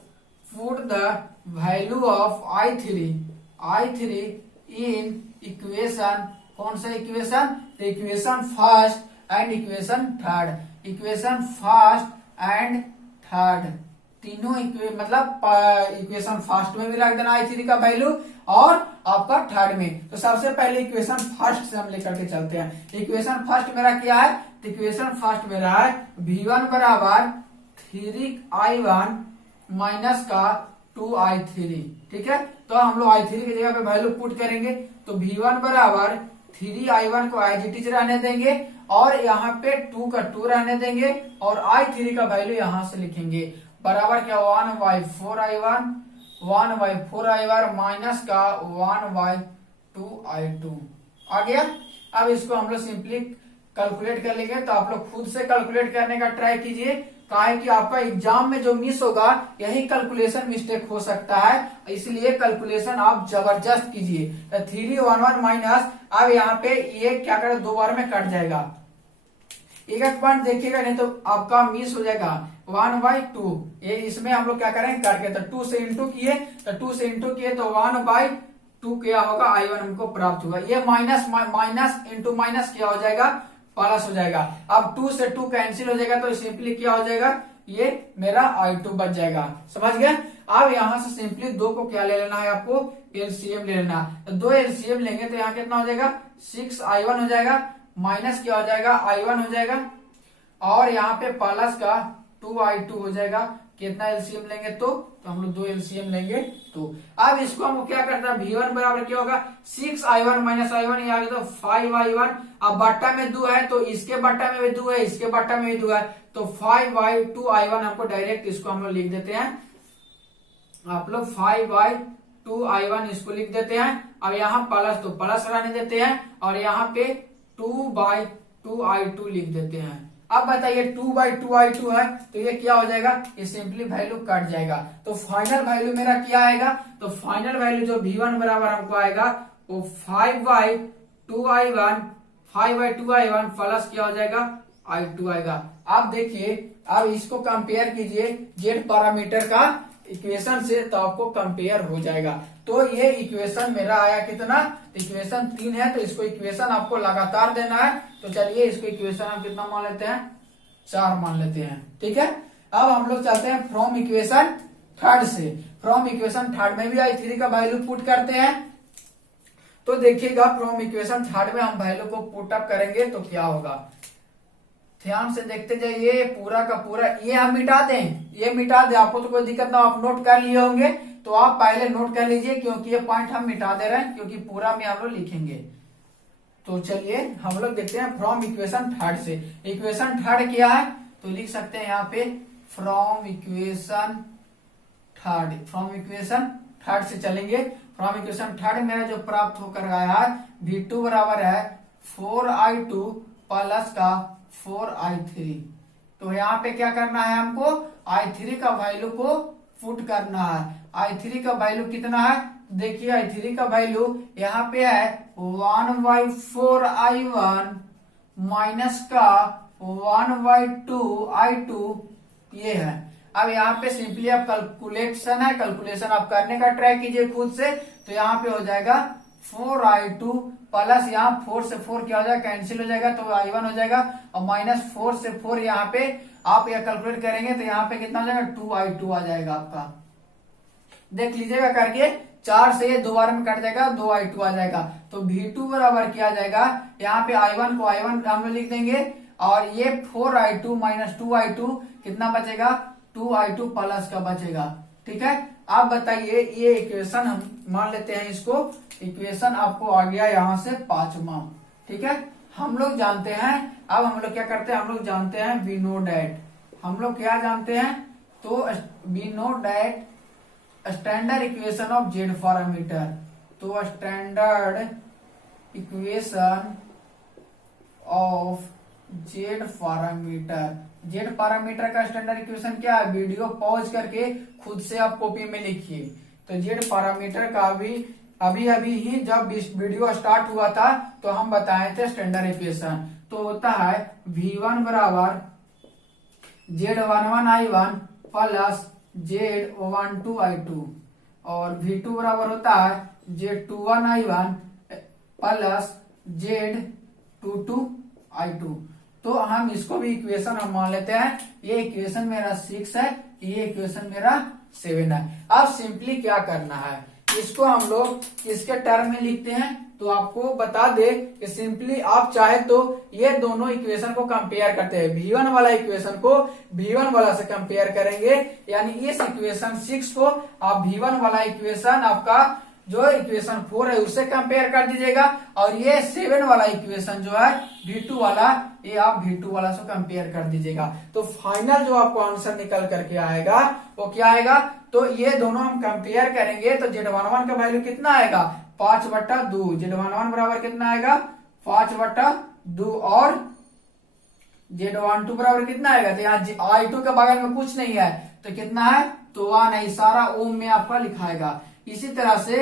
I3 in equation, कौन सा equation, equation first and equation third. Equation first and third तीनों मतलब इक्वेशन फर्स्ट में भी रख देना I3 का वैल्यू, और आपका थर्ड में। तो सबसे पहले इक्वेशन फर्स्ट से हम लेकर के चलते हैं। इक्वेशन फर्स्ट मेरा क्या है, तो इक्वेशन फर्स्ट मेरा है V1 बराबर 3I1 माइनस का 2I3। ठीक है, तो हम लोग I3 की जगह पे वैल्यू पुट करेंगे, तो V1 बराबर 3I1 को एज इट इज रहने देंगे, और यहाँ पे 2 का 2 रहने देंगे, और I3 का वैल्यू यहां से लिखेंगे बराबर क्या, 1/4I1 माइनस का 1/2I2 आ गया। अब इसको हम लोग सिंपली कैलकुलेट कर लेंगे। तो आप लोग खुद से कैलकुलेट करने का ट्राई कीजिए, काहे कि आपका एग्जाम में जो मिस होगा यही कैलकुलेशन मिस्टेक हो सकता है, इसलिए कैलकुलेशन आप जबरदस्त कीजिए। 311 माइनस, अब यहाँ पे ये क्या करे, 2 बार में कट जाएगा, एक पॉइंट देखिएगा, नहीं तो आपका मिस हो जाएगा। 1/2 ये इसमें हम लोग क्या करेंगे करके, तो 2 से इंटू किए, तो 2 से इंटू किए तो 1/2 क्या होगा, I1 हमको प्राप्त होगा। ये माइनस इंटू माइनस क्या हो जाएगा, प्लस हो जाएगा। अब 2 से 2 कैंसिल हो जाएगा, तो सिंपली क्या हो जाएगा, ये मेरा I2 बच जाएगा। समझ गए। अब यहां से सिंपली 2 को क्या ले लेना है, आपको एलसीएम ले लेना। तो 2 एलसीएम लेंगे तो यहाँ कितना हो जाएगा, 6I1 हो जाएगा, माइनस क्या हो जाएगा, I1 हो जाएगा, और यहाँ पे प्लस का 2I2 हो जाएगा। कितना एलसीएम लेंगे, तो हम लोग 2 एलसीएम लेंगे। तो अब इसको हम क्या करते हैं, V1 बराबर क्या होगा, 6I1 माइनस I1, ये आ गया तो 5I1। अब बट्टा में 2 है, तो इसके बट्टा में भी 2 है, इसके बट्टा में भी 2 है, तो 5/2I1 हमको डायरेक्ट इसको हम लोग लिख देते हैं। आप लोग 5/2I1 इसको लिख देते हैं। अब यहाँ प्लस तो प्लस रहने देते हैं, और यहाँ पे 2/2I2 लिख देते हैं। अब बताइए 2/2I2 है, तो ये क्या हो जाएगा, ये सिंपली वैल्यू कट जाएगा। तो फाइनल वैल्यू मेरा क्या आएगा, तो फाइनल वैल्यू जो V1 बराबर हमको आएगा वो 5/2I1 प्लस क्या हो जाएगा, I2 आएगा। अब देखिए, अब इसको कंपेयर कीजिए जेड पैरामीटर का इक्वेशन से, तो आपको कंपेयर हो जाएगा। तो ये इक्वेशन मेरा आया कितना, इक्वेशन 3 है, तो इसको इक्वेशन आपको लगातार देना है। तो चलिए इसको इक्वेशन हम कितना मान लेते हैं, 4 मान लेते हैं। ठीक है, अब हम लोग चलते हैं फ्रॉम इक्वेशन थर्ड से। फ्रॉम इक्वेशन थर्ड में भी I3 का वैल्यू पुट करते हैं। तो देखिएगा फ्रॉम इक्वेशन थर्ड में हम वैल्यू को पुट अप करेंगे तो क्या होगा, ध्यान से देखते जाइए, पूरा का पूरा ये हम मिटा दें, ये मिटा दें, आपको तो कोई दिक्कत ना, आप नोट कर लिए होंगे, तो आप पहले नोट कर लीजिए, क्योंकि ये पॉइंट हम मिटा दे रहे हैं, क्योंकि पूरा में हम लोग लिखेंगे। तो चलिए हम लोग देखते हैं फ्रॉम इक्वेशन थर्ड से। इक्वेशन थर्ड क्या है, तो लिख सकते हैं यहाँ पे फ्रॉम इक्वेशन थर्ड से चलेंगे। फ्रॉम इक्वेशन थर्ड मेरा जो प्राप्त होकर आया है, V2 बराबर है 4I2 प्लस का 4I3। तो यहाँ पे क्या करना है हमको, I3 का वैल्यू को पुट करना है। I3 का वैल्यू कितना है, देखिए I3 का वैल्यू यहाँ पे है 1/4I1 माइनस का 1/2I2 ये है। अब यहाँ पे सिंपली आप कैलकुलेशन है, कैलकुलेशन आप करने का ट्राई कीजिए खुद से। तो यहाँ पे हो जाएगा 4I2 प्लस यहाँ 4 से 4 क्या हो जाएगा, कैंसिल हो जाएगा तो I1 हो जाएगा, और -4 से 4 यहाँ पे आप यह कैलकुलेट करेंगे तो यहाँ पे कितना हो जाएगा, 2I2 आ जाएगा आपका। देख लीजिएगा करके, 4 से ये 2 बार में कट जाएगा, 2I2 आ जाएगा। तो V2 बराबर क्या आ जाएगा, यहाँ पे I1 को I1 हम लोग लिख देंगे, और ये 4I2 माइनस 2I2 कितना बचेगा, 2I2 प्लस का बचेगा। ठीक है, आप बताइए ये इक्वेशन हम मान लेते हैं, इसको इक्वेशन आपको आ गया यहाँ से 5वां। ठीक है, हम लोग जानते हैं, अब हम लोग क्या करते हैं, हम लोग जानते हैं वी नो डैट, हम लोग क्या जानते हैं, तो we know that standard equation of Z parameter. तो standard equation of Z parameter, Z parameter का स्टैंडर्ड इक्वेशन क्या है, वीडियो पॉज करके खुद से आप कॉपी में लिखिए। तो जेड पैरामीटर का भी अभी ही जब वीडियो स्टार्ट हुआ था तो हम बताए थे स्टैंडर्ड इक्वेशन। तो होता है V1 बराबर Z11I1 प्लस Z12I2, और V2 बराबर होता है Z21I1 प्लस Z22I2। तो हम इसको भी इक्वेशन हम मान लेते हैं, ये इक्वेशन मेरा 6 है, ये इक्वेशन मेरा 7 है। अब सिंपली क्या करना है, इसको हम लोग इसके टर्म में लिखते हैं। तो आपको बता दे कि सिंपली आप चाहे तो ये दोनों इक्वेशन को कंपेयर करते हैं, V1 वाला इक्वेशन को V1 वाला से कंपेयर करेंगे, यानी इस इक्वेशन 6 को आप V1 वाला इक्वेशन आपका जो इक्वेशन 4 है उससे कंपेयर कर दीजिएगा, और ये 7 वाला इक्वेशन जो है V2 वाला, ये आप V2 वाला से कंपेयर कर दीजिएगा। तो फाइनल जो आपको आंसर निकल करके आएगा वो क्या आएगा, तो ये दोनों हम कंपेयर करेंगे तो Z11 का वैल्यू कितना आएगा, 5/2। Z11 बराबर कितना आएगा, 5/2, और Z12 बराबर कितना आएगा, तो यहाँ I2 के बगल में कुछ नहीं है तो कितना है, तो 1 है, सारा ओम में आपका लिखाएगा। इसी तरह से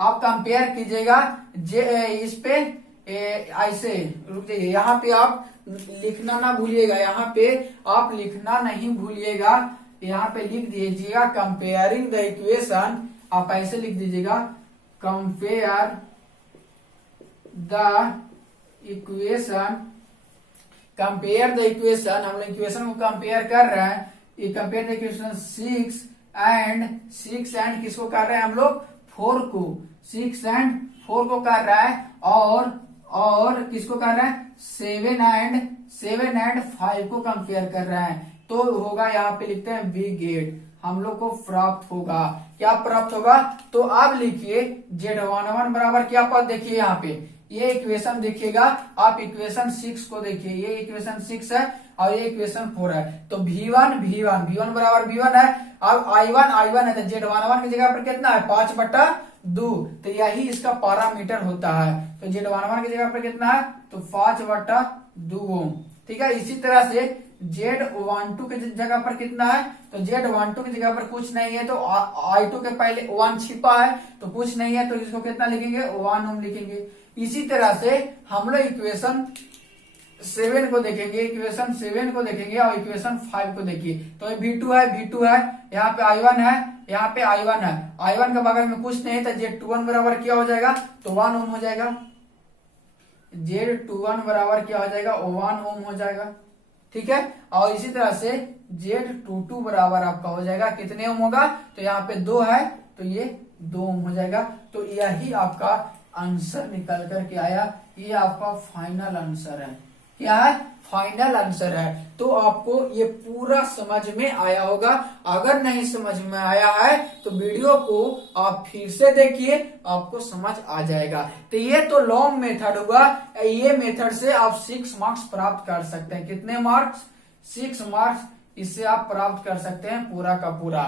आप कंपेयर कीजिएगा इस पे ऐसे, रुक जाइए, यहाँ पे आप लिखना ना भूलिएगा, यहाँ पे आप लिखना नहीं भूलिएगा, यहाँ पे लिख दीजिएगा कंपेयरिंग द इक्वेशन, आप ऐसे लिख दीजिएगा compare the equation, compare the equation, हम लोग इक्वेशन को कंपेयर कर रहे हैं, ये कंपेयर द इक्वेशन 6 एंड किसको कर रहे हैं हम लोग, 4 को, 6 एंड 4 को कर रहा है, और किसको कर रहा है, 7 एंड 5 को कंपेयर कर रहा है। तो होगा, यहाँ पे लिखते हैं वी गेट, हम लोग को प्राप्त होगा, क्या प्राप्त होगा, तो आप लिखिए Z11 बराबर क्या पद, देखिए यहाँ पे ये इक्वेशन देखिएगा, आप इक्वेशन 6 को देखिए, ये इक्वेशन 6 है और ये इक्वेशन 4 है। तो V1 बराबर V1 है, अब I1 है, तो Z11 की जगह पर कितना है, 5/2, तो यही इसका पैरामीटर होता है। तो Z11 की जगह पर कितना है, तो 5/2। ठीक है, इसी तरह से Z12 की जगह पर कितना है, तो Z12 की जगह पर कुछ नहीं है, तो I2 के पहले 1 छिपा है तो कुछ नहीं है, तो इसको कितना लिखेंगे, 1 ओम लिखेंगे। इसी तरह से हम लोग इक्वेशन 7 को देखेंगे, इक्वेशन 7 को देखेंगे और इक्वेशन 5 को देखिए। तो ये V2 है, यहाँ पे I1 है, यहाँ पे I1 है, I1 के बगल में कुछ नहीं है, तो Z21 बराबर क्या हो जाएगा, तो 1 ओम हो जाएगा, Z21 बराबर क्या हो जाएगा, 1 ओम हो जाएगा। ठीक है, और इसी तरह से Z22 बराबर आपका हो जाएगा, कितने ओम होगा, तो यहाँ पे 2 है तो ये 2 ओम हो जाएगा। तो यही आपका आंसर निकल करके आया, ये आपका फाइनल आंसर है। क्या है, फाइनल आंसर है। तो आपको ये पूरा समझ में आया होगा, अगर नहीं समझ में आया है तो वीडियो को आप फिर से देखिए, आपको समझ आ जाएगा। तो ये तो लॉन्ग मेथड हुआ, ये मेथड से आप 6 मार्क्स प्राप्त कर सकते हैं। कितने मार्क्स, 6 मार्क्स इससे आप प्राप्त कर सकते हैं पूरा का पूरा।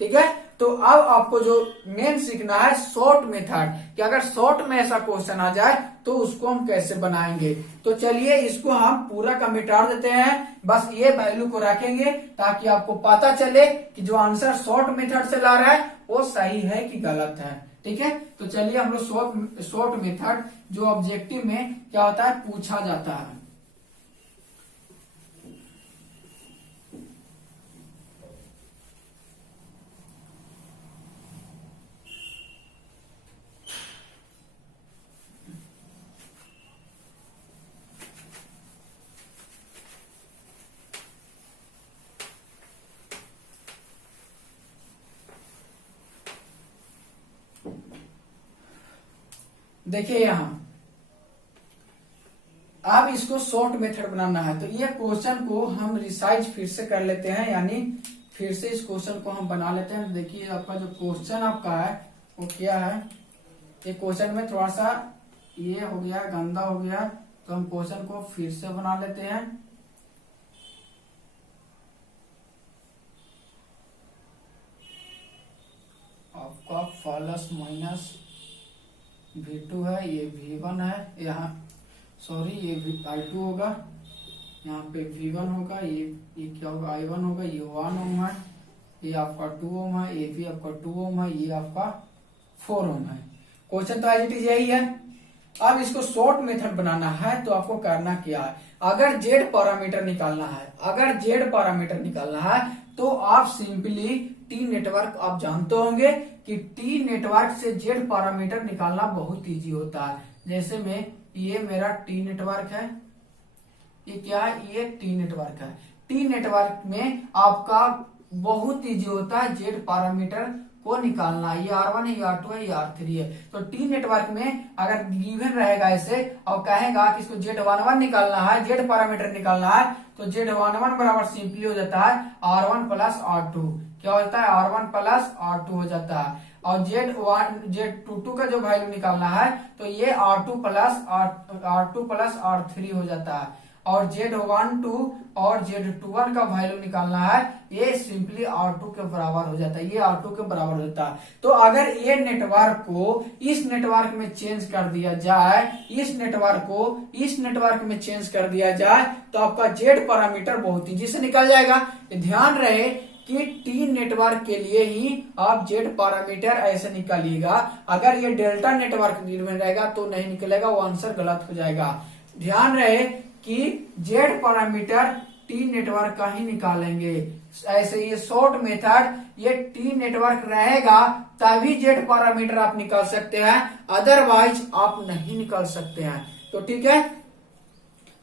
ठीक है, तो अब आपको जो मेन सीखना है शॉर्ट मेथड, कि अगर शॉर्ट में ऐसा क्वेश्चन आ जाए तो उसको हम कैसे बनाएंगे। तो चलिए इसको हम पूरा का मिटा देते हैं, बस ये वैल्यू को रखेंगे ताकि आपको पता चले कि जो आंसर शॉर्ट मेथड से ला रहा है वो सही है कि गलत है। ठीक है, तो चलिए हम लोग शॉर्ट मेथड जो ऑब्जेक्टिव में क्या होता है पूछा जाता है। देखिए यहाँ अब इसको शॉर्ट मेथड बनाना है, तो ये क्वेश्चन को हम रिसाइज फिर से कर लेते हैं, यानी फिर से इस क्वेश्चन को हम बना लेते हैं। देखिए आपका जो क्वेश्चन आपका है वो क्या है, ये क्वेश्चन में थोड़ा सा ये हो गया, गंदा हो गया, तो हम क्वेश्चन को फिर से बना लेते हैं। आपका प्लस माइनस V2 है, ये V1 है, यहाँ सॉरी ये I2 होगा, यहाँ पे V1 होगा, ये क्या होगा I1 होगा, ये 1 ओम है, ये आपका 2 ओम है, ये भी आपका 2 ओम है, ये आपका 4 ओम है। क्वेश्चन तो एज इट इज यही है। अब इसको शॉर्ट मेथड बनाना है, तो आपको करना क्या है, अगर Z पैरामीटर निकालना है, अगर Z पैरामीटर निकालना है तो आप सिंपली T नेटवर्क आप जानते होंगे कि T नेटवर्क से Z पैरामीटर निकालना बहुत इजी होता है। जैसे में ये मेरा T नेटवर्क है, ये क्या है, ये T नेटवर्क है। T नेटवर्क में आपका बहुत इजी होता है Z पैरामीटर को निकालना, ये R1 है, ये R2 है, ये R3 है। तो T नेटवर्क में अगर गिवन रहेगा ऐसे और कहेगा कि इसको Z11 निकालना है, Z पैरामीटर निकालना है, तो Z11 बराबर सिंपली हो जाता है R1 प्लस R2। क्या हो जाता है, R1 प्लस R2 हो जाता है। और Z22 का जो वैल्यू निकालना है तो ये R2 प्लस R3 हो जाता है। और Z12 और Z21 का वैल्यू निकालना है, ये सिंपली R2 के बराबर हो जाता है, ये R2 के बराबर हो जाता है। तो अगर ये नेटवर्क को इस नेटवर्क में चेंज कर दिया जाए, इस नेटवर्क को इस नेटवर्क में चेंज कर दिया जाए, तो आपका Z पैरामीटर बहुत तेजी से निकल जाएगा। ध्यान रहे कि T नेटवर्क के लिए ही आप Z पैरामीटर ऐसे निकालिएगा, अगर ये डेल्टा नेटवर्क में रहेगा तो नहीं निकलेगा, वो आंसर गलत हो जाएगा। ध्यान रहे कि Z पैरामीटर T नेटवर्क का ही निकालेंगे। ऐसे ये शॉर्ट मेथड, ये T नेटवर्क रहेगा तभी Z पैरामीटर आप निकाल सकते हैं, अदरवाइज आप नहीं निकाल सकते हैं। तो ठीक है,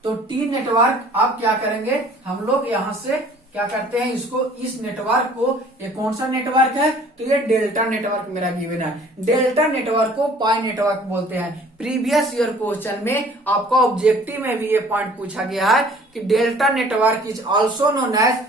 तो T नेटवर्क आप क्या करेंगे, हम लोग यहां से क्या करते हैं, इसको इस नेटवर्क को, ये कौन सा नेटवर्क है, तो ये डेल्टा नेटवर्क मेरा गिवन है। डेल्टा नेटवर्क को पाई नेटवर्क बोलते हैं। प्रीवियस ईयर क्वेश्चन में आपका ऑब्जेक्टिव में भी ये पॉइंट पूछा गया है कि delta network is also known as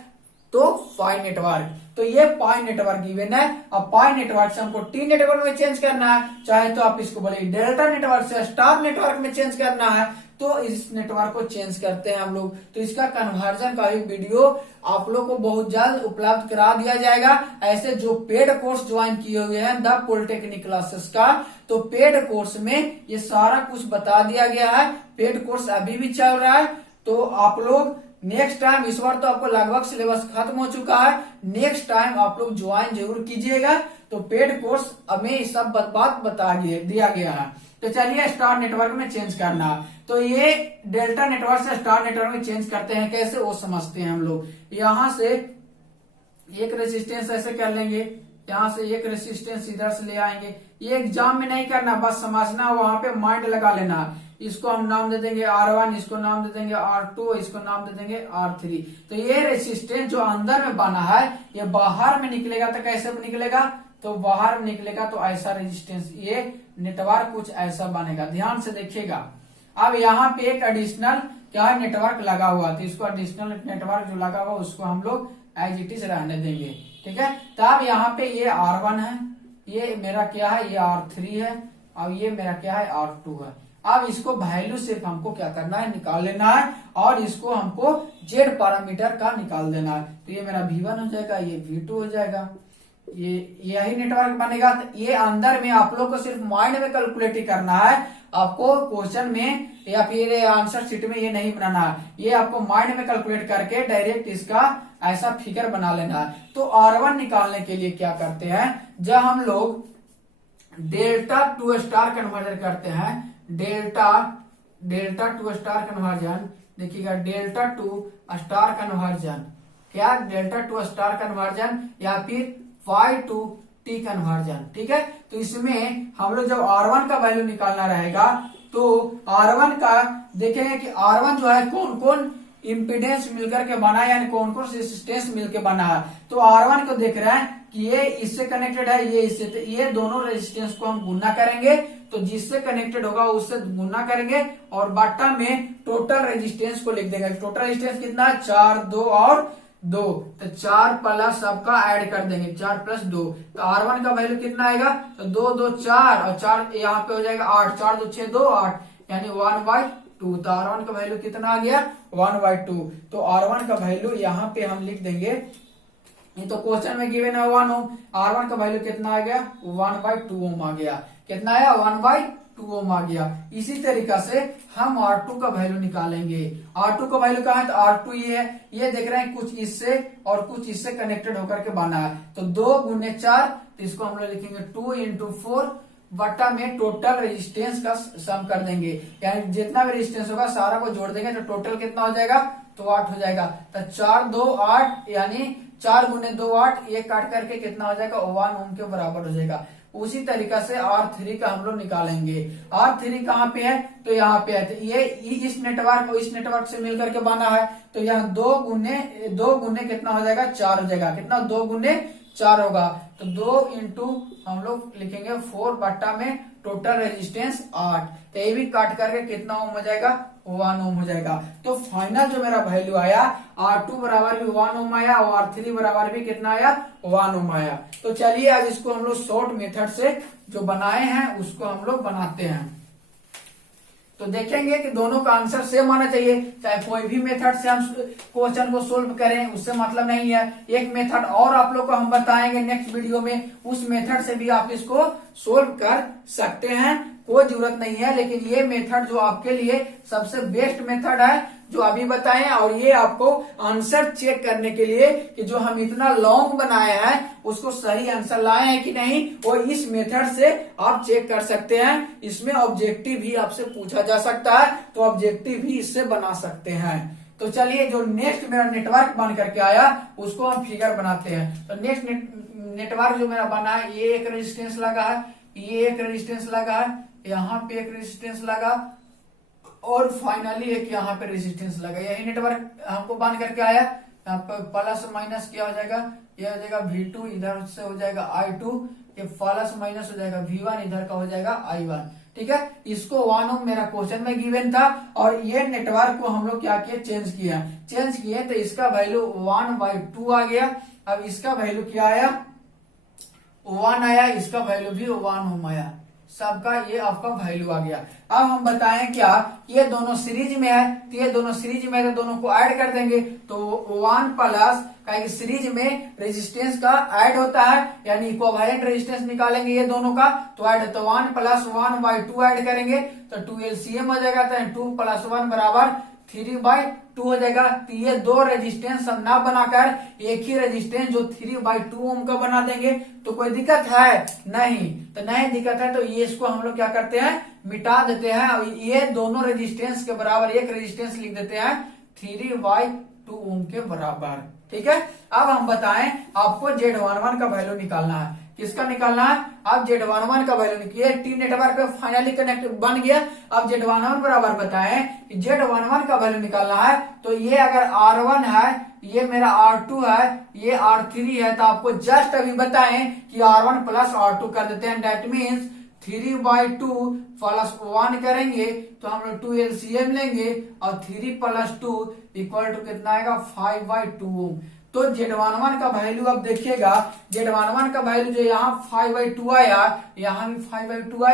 तो पाई नेटवर्क। तो ये पाई नेटवर्क गिवन है। अब पाई नेटवर्क से हमको T नेटवर्क में चेंज करना है, चाहे तो आप इसको बोले डेल्टा नेटवर्क से स्टार नेटवर्क में चेंज करना है, तो इस नेटवर्क को चेंज करते हैं हम लोग। तो इसका कन्वर्जन का एक वीडियो आप लोग को बहुत जल्द उपलब्ध करा दिया जाएगा। ऐसे जो पेड कोर्स ज्वाइन किए हुए हैं द पॉलिटेक्निक क्लासेस का, तो पेड कोर्स में ये सारा कुछ बता दिया गया है। पेड कोर्स अभी भी चल रहा है, तो आप लोग नेक्स्ट टाइम, इस बार तो आपको लगभग सिलेबस खत्म हो चुका है, नेक्स्ट टाइम आप लोग ज्वाइन जरूर कीजिएगा। तो पेड कोर्स हमें सब बात बता दिया गया है। तो चलिए स्टार नेटवर्क में चेंज करना, तो ये डेल्टा नेटवर्क से स्टार नेटवर्क में चेंज करते हैं कैसे, वो समझते हैं हम लोग। यहां से एक रेजिस्टेंस ऐसे कर लेंगे, यहां से एक रेजिस्टेंस इधर से ले आएंगे। ये एग्जाम में नहीं करना, बस समझना, वहां पे माइंड लगा लेना। इसको हम नाम दे देंगे R1, इसको नाम दे देंगे R2, इसको नाम दे देंगे R3। तो ये रेजिस्टेंस जो अंदर में बना है, ये बाहर में निकलेगा तो कैसे निकलेगा, तो बाहर में निकलेगा तो ऐसा रेजिस्टेंस, ये नेटवर्क कुछ ऐसा बनेगा। ध्यान से देखिएगा। अब यहाँ पे एक एडिशनल क्या है, नेटवर्क लगा हुआ, तो इसको एडिशनल नेटवर्क जो लगा हुआ उसको हम लोग एज इट इज रहने देंगे। ठीक है, तो अब यहाँ पे ये R1 है, ये मेरा क्या है, ये R3 है, और ये मेरा क्या है, R2 है। अब इसको वैल्यू सिर्फ हमको क्या करना है, निकाल लेना है, और इसको हमको Z पैरामीटर का निकाल देना है। तो ये मेरा V1 हो जाएगा, ये V2 हो जाएगा, ये यही नेटवर्क बनेगा। तो ये अंदर में आप लोग को सिर्फ माइंड में कैलकुलेट ही करना है, आपको क्वेश्चन में या फिर आंसर शीट में ये नहीं बनाना है। ये आपको माइंड में कैलकुलेट करके डायरेक्ट इसका ऐसा फिगर बना लेना है। तो R1 निकालने के लिए क्या करते हैं, जब हम लोग डेल्टा टू स्टार कन्वर्जन करते हैं, डेल्टा टू स्टार कन्वर्जन, देखिएगा डेल्टा टू स्टार कन्वर्जन, क्या डेल्टा टू स्टार कन्वर्जन या फिर Y टू T कन्वर्जन। ठीक है, तो इसमें हम लोग जब R1 का वैल्यू निकालना रहेगा, तो R1 का देखेंगे कि R1 जो है कौन कौन इम्पीडेंस मिलकर के बना है, यानी कौन कौन रेजिस्टेंस मिलकर बना है। तो R1 को देख रहे हैं कि ये इससे कनेक्टेड है, ये इससे, तो ये दोनों रेजिस्टेंस को हम गुना करेंगे तो जिससे कनेक्टेड होगा उससे गुना करेंगे और बट्टा में टोटल रेजिस्टेंस को लिख देंगे। टोटल रेजिस्टेंस कितना है 4, 2 और 2, तो 4 प्लस सबका ऐड कर देंगे 4 प्लस 2, तो R1 का वैल्यू कितना आएगा, तो 2 2 4 और 4 यहाँ पे हो जाएगा 8, 4 2 6 2 8 यानी 1/2। तो R1 का वैल्यू कितना आ गया 1/2। तो R1 का वैल्यू यहाँ पे हम लिख देंगे, ये तो क्वेश्चन में गिवन है 1 ओम, R1 का वैल्यू कितना आ गया 1/2 ओम आ गया। कितना आया 1/2 ओम आ गया। इसी तरीका से हम R2 का वैल्यू निकालेंगे। R2 का वैल्यू कहाँ है, तो R2 ये है, ये देख रहे हैं कुछ इससे और कुछ इससे कनेक्टेड होकर के बना है, तो 2 गुने 4, तो इसको हम लोग लिखेंगे 2 × 4 बट्टा में टोटल रेजिस्टेंस का सम कर देंगे, यानी जितना भी रेजिस्टेंस होगा सारा को जोड़ देंगे तो टोटल कितना हो जाएगा, तो 8 हो जाएगा। तो 4 2 8 यानी 4 गुने 2 8, ये काट करके कितना हो जाएगा 1 ओम के बराबर हो जाएगा। उसी तरीका से R3 का हम लोग निकालेंगे। R3 कहाँ पे है, तो यहाँ पे है, तो ये इस नेटवर्क को इस नेटवर्क से मिलकर के बना है, तो यहाँ 2 गुने कितना हो जाएगा 4 हो जाएगा। कितना 2 गुने 4 होगा, तो 2 इंटू हम लोग लिखेंगे 4 बट्टा में टोटल रेजिस्टेंस 8, तो ये भी काट करके कितना ओम हो जाएगा 1 ओम हो जाएगा। तो फाइनल जो मेरा वैल्यू आया R2 बराबर भी 1 ओम आया और R3 बराबर भी कितना आया 1 ओम आया। तो चलिए अब इसको हम लोग शॉर्ट मेथड से जो बनाए हैं उसको हम लोग बनाते हैं। तो देखेंगे कि दोनों का आंसर सेम आना चाहिए, चाहे कोई भी मेथड से हम क्वेश्चन को सोल्व करें उससे मतलब नहीं है। एक मेथड और आप लोग को हम बताएंगे नेक्स्ट वीडियो में, उस मेथड से भी आप इसको सोल्व कर सकते हैं, कोई जरूरत नहीं है। लेकिन ये मेथड जो आपके लिए सबसे बेस्ट मेथड है जो अभी बताएं, और ये आपको आंसर चेक करने के लिए कि जो हम इतना लॉन्ग बनाए हैं उसको सही आंसर लाए हैं कि नहीं, और इस मेथड से आप चेक कर सकते हैं। इसमें ऑब्जेक्टिव भी आपसे पूछा जा सकता है, तो ऑब्जेक्टिव भी इससे बना सकते हैं। तो चलिए जो नेक्स्ट मेरा नेटवर्क बन करके आया उसको हम फिगर बनाते हैं। तो नेक्स्ट नेटवर्क जो मेरा बना है, ये एक रेजिस्टेंस लगा है, ये एक रेजिस्टेंस लगा है, यहाँ पे एक रेजिस्टेंस लगा और फाइनली एक यहाँ पे रेजिस्टेंस लगा। यही नेटवर्क हमको बन करके आया। यहाँ पर प्लस माइनस क्या हो जाएगा, ये हो जाएगा V2, इधर से हो जाएगा I2, ये प्लस माइनस हो जाएगा V1, इधर का हो जाएगा I1। ठीक है, इसको 1 ओम मेरा क्वेश्चन में गिवन था और ये नेटवर्क को हम लोग क्या किया, चेंज किए तो इसका वैल्यू 1/2 आ गया। अब इसका वैल्यू क्या आया 1 आया, इसका वैल्यू भी 1 ओम आया, सबका ये आपका वैल्यू आ गया। अब हम बताएं क्या, ये दोनों सीरीज में है, तो ये दोनों सीरीज में है तो दोनों को ऐड कर देंगे, तो 1 प्लस का सीरीज में रेजिस्टेंस का ऐड होता है, यानी इक्विवेलेंट रेजिस्टेंस निकालेंगे ये दोनों का, तो ऐड, तो 1 + 1/2 ऐड करेंगे तो 2 LCM हो जाएगा, तो 2 + 1 बराबर 3/2 हो जाएगा। तो ये दो रेजिस्टेंस हम ना बनाकर एक ही रेजिस्टेंस जो 3/2 ओम का बना देंगे, तो कोई दिक्कत है नहीं, तो नहीं दिक्कत है तो ये इसको हम लोग क्या करते हैं, मिटा देते हैं और ये दोनों रेजिस्टेंस के बराबर एक रेजिस्टेंस लिख देते हैं 3/2 ओम के बराबर। ठीक है, अब हम बताएं आपको Z11 का वैल्यू निकालना है, किसका निकालना है, अब Z11 का वैल्यू निकालिए। टी नेटवर्क फाइनली कनेक्ट बन गया। अब Z11 बराबर बताएं कि Z11 का वैल्यू निकालना है, तो ये अगर R1 है, ये मेरा R2 है, ये R3 है, तो आपको जस्ट अभी बताएं कि R1 + R2 कर देते हैं, दैट मीन्स 3/2 + 1 करेंगे तो हम लोग 2 LCM लेंगे और 3 + 2 = कितना आएगा 5/2 ओम। तो Z11 का वैल्यू अब देखिएगा, Z11 का वैल्यू जो यहाँ 5/2 आया, यहाँ भी 5/2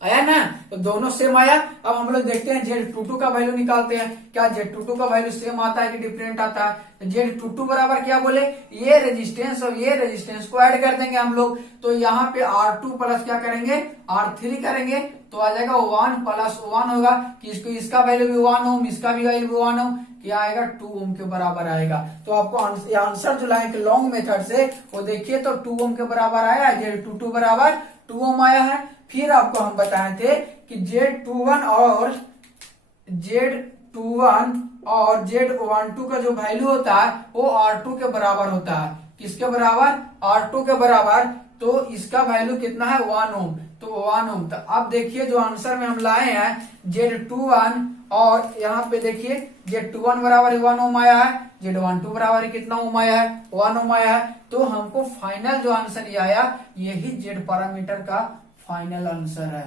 आया ना, तो दोनों सेम आया। अब हम लोग देखते हैं Z22 का वैल्यू निकालते हैं, क्या Z22 का वैल्यू सेम आता है कि डिफरेंट आता है। तो Z22 बराबर क्या बोले, ये रेजिस्टेंस और ये रेजिस्टेंस को ऐड कर देंगे हम लोग, तो यहाँ पे R2 प्लस क्या करेंगे R3 करेंगे, तो आ जाएगा 1 + 1 होगा कि इसका वैल्यू भी 1 ओम, इसका भी वैल्यू भी 1 ओम, क्या आएगा 2 ओम के बराबर आएगा। तो आपको आंसर जो लाए लॉन्ग मेथड से वो देखिए तो 2 ओम के बराबर आया, Z22 बराबर 2 ओम आया है। फिर आपको हम बताए थे कि Z21 और Z12 का जो वैल्यू होता है वो R2 के बराबर होता है, किसके बराबर, R2 के बराबर, तो इसका वैल्यू कितना है 1 ओम, तो 1 ओम। तो अब देखिए जो आंसर में हम लाए हैं Z21 और यहाँ पे देखिए Z21 बराबर 1 ओम आया है, Z12 बराबर कितना ओम आया है 1 ओम आया है। तो हमको फाइनल जो आंसर ये आया, यही Z पैरामीटर का फाइनल आंसर है।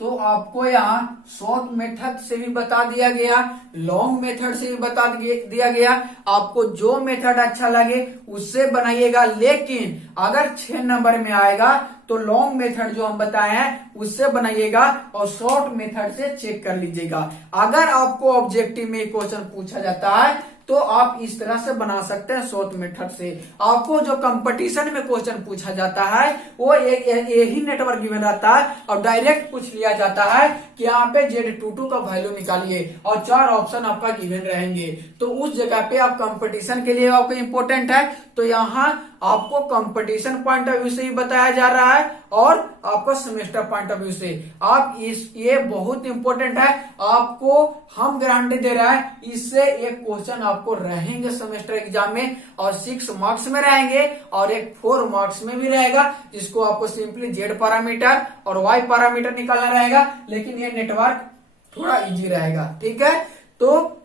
तो आपको यहाँ शॉर्ट मेथड से भी बता दिया गया, लॉन्ग मेथड से भी बता दिया गया। आपको जो मेथड अच्छा लगे उससे बनाइएगा, लेकिन अगर 6 नंबर में आएगा तो लॉन्ग मेथड जो हम बताए हैं उससे बनाइएगा और शॉर्ट मेथड से चेक कर लीजिएगा। अगर आपको ऑब्जेक्टिव में क्वेश्चन पूछा जाता है तो आप इस तरह से बना सकते हैं शॉर्ट मेथड से। आपको जो कंपटीशन में क्वेश्चन पूछा जाता है वो यही नेटवर्क गिवन रहता है और डायरेक्ट पूछ लिया जाता है कि यहाँ पे Z22 का वैल्यू निकालिए और 4 ऑप्शन आपका गिवन रहेंगे। तो उस जगह पे आप कंपटीशन के लिए आपको इंपॉर्टेंट है, तो यहाँ आपको कंपटीशन पॉइंट ऑफ व्यू से ही बताया जा रहा है और आपको सेमेस्टर पॉइंट ऑफ व्यू से। आप ये बहुत इंपॉर्टेंट है, आपको हम गारंटी दे रहा है इससे एक क्वेश्चन आपको रहेंगे सेमेस्टर एग्जाम में और 6 मार्क्स में रहेंगे और एक 4 मार्क्स में भी रहेगा, जिसको आपको सिंपली Z पैरामीटर और Y पैरामीटर निकालना रहेगा। लेकिन ये नेटवर्क थोड़ा इजी रहेगा, ठीक है। तो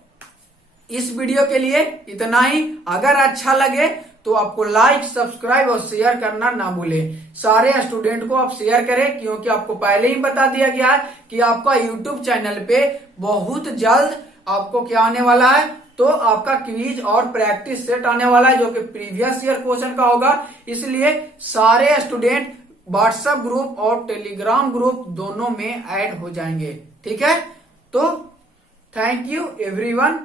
इस वीडियो के लिए इतना ही। अगर अच्छा लगे तो आपको लाइक, सब्सक्राइब और शेयर करना ना भूलें। सारे स्टूडेंट को आप शेयर करें, क्योंकि आपको पहले ही बता दिया गया है कि आपका यूट्यूब चैनल पे बहुत जल्द आपको क्या आने वाला है, तो आपका क्विज और प्रैक्टिस सेट आने वाला है जो कि प्रीवियस ईयर क्वेश्चन का होगा। इसलिए सारे स्टूडेंट व्हाट्सएप ग्रुप और टेलीग्राम ग्रुप दोनों में ऐड हो जाएंगे, ठीक है। तो थैंक यू एवरीवन।